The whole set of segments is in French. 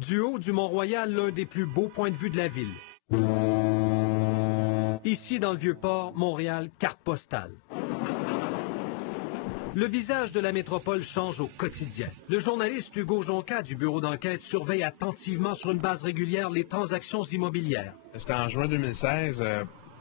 Du haut du Mont-Royal, l'un des plus beaux points de vue de la ville. Ici, dans le Vieux-Port, Montréal, carte postale. Le visage de la métropole change au quotidien. Le journaliste Hugo Jonca du bureau d'enquête surveille attentivement sur une base régulière les transactions immobilières. C'était en juin 2016,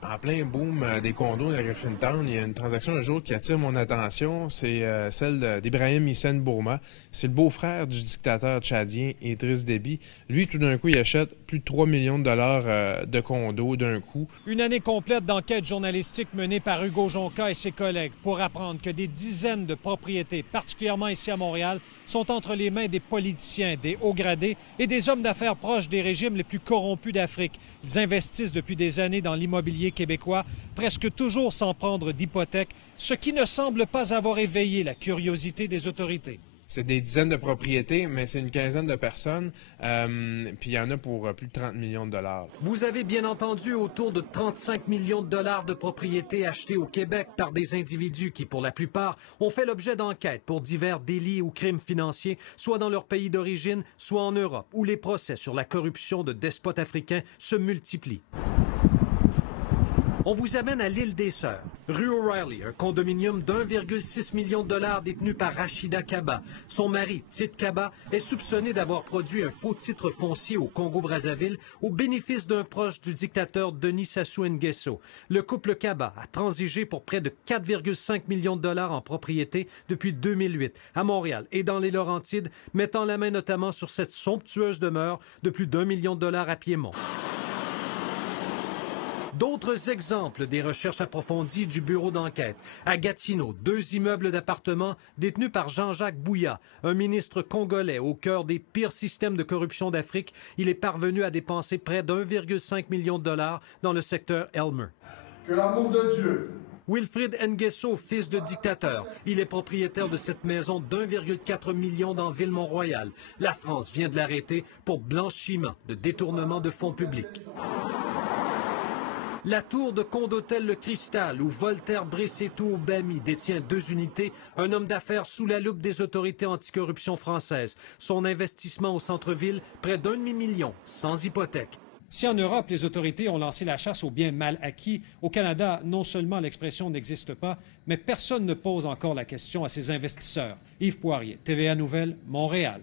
en plein boom des condos de Griffintown. Il y a une transaction un jour qui attire mon attention, c'est celle d'Ibrahim Hissène Bourma. C'est le beau-frère du dictateur tchadien Idriss Déby. Lui, tout d'un coup, il achète plus de 3 millions de dollars de condos d'un coup. Une année complète d'enquête journalistique menée par Hugo Jonca et ses collègues pour apprendre que des dizaines de propriétés, particulièrement ici à Montréal, sont entre les mains des politiciens, des hauts gradés et des hommes d'affaires proches des régimes les plus corrompus d'Afrique. Ils investissent depuis des années dans l'immobilier québécois, presque toujours sans prendre d'hypothèque, ce qui ne semble pas avoir éveillé la curiosité des autorités. C'est des dizaines de propriétés, mais c'est une quinzaine de personnes, puis il y en a pour plus de 30 millions de dollars. Vous avez bien entendu autour de 35 millions de dollars de propriétés achetées au Québec par des individus qui, pour la plupart, ont fait l'objet d'enquêtes pour divers délits ou crimes financiers, soit dans leur pays d'origine, soit en Europe, où les procès sur la corruption de despotes africains se multiplient. On vous amène à l'île des Sœurs, rue O'Reilly, un condominium d'1,6 million de dollars détenu par Rachida Kaba. Son mari, Tite Kaba, est soupçonné d'avoir produit un faux titre foncier au Congo-Brazzaville au bénéfice d'un proche du dictateur Denis Sassou Nguesso. Le couple Kaba a transigé pour près de 4,5 millions de dollars en propriété depuis 2008 à Montréal et dans les Laurentides, mettant la main notamment sur cette somptueuse demeure de plus d'1 million de dollars à Piémont. D'autres exemples des recherches approfondies du bureau d'enquête. À Gatineau, 2 immeubles d'appartements détenus par Jean-Jacques Bouya, un ministre congolais au cœur des pires systèmes de corruption d'Afrique. Il est parvenu à dépenser près d'1,5 million de dollars dans le secteur Elmer. Que l'amour de Dieu. Wilfrid Nguesso, fils de dictateur. Il est propriétaire de cette maison d'1,4 million dans Ville-Mont-Royal. La France vient de l'arrêter pour blanchiment de détournement de fonds publics. La tour de Condotel Le Cristal, où Voltaire Bressetto Bami détient 2 unités, un homme d'affaires sous la loupe des autorités anticorruption françaises. Son investissement au centre-ville, près d'1 demi-million, sans hypothèque. Si en Europe, les autorités ont lancé la chasse aux biens mal acquis, au Canada, non seulement l'expression n'existe pas, mais personne ne pose encore la question à ces investisseurs. Yves Poirier, TVA Nouvelles, Montréal.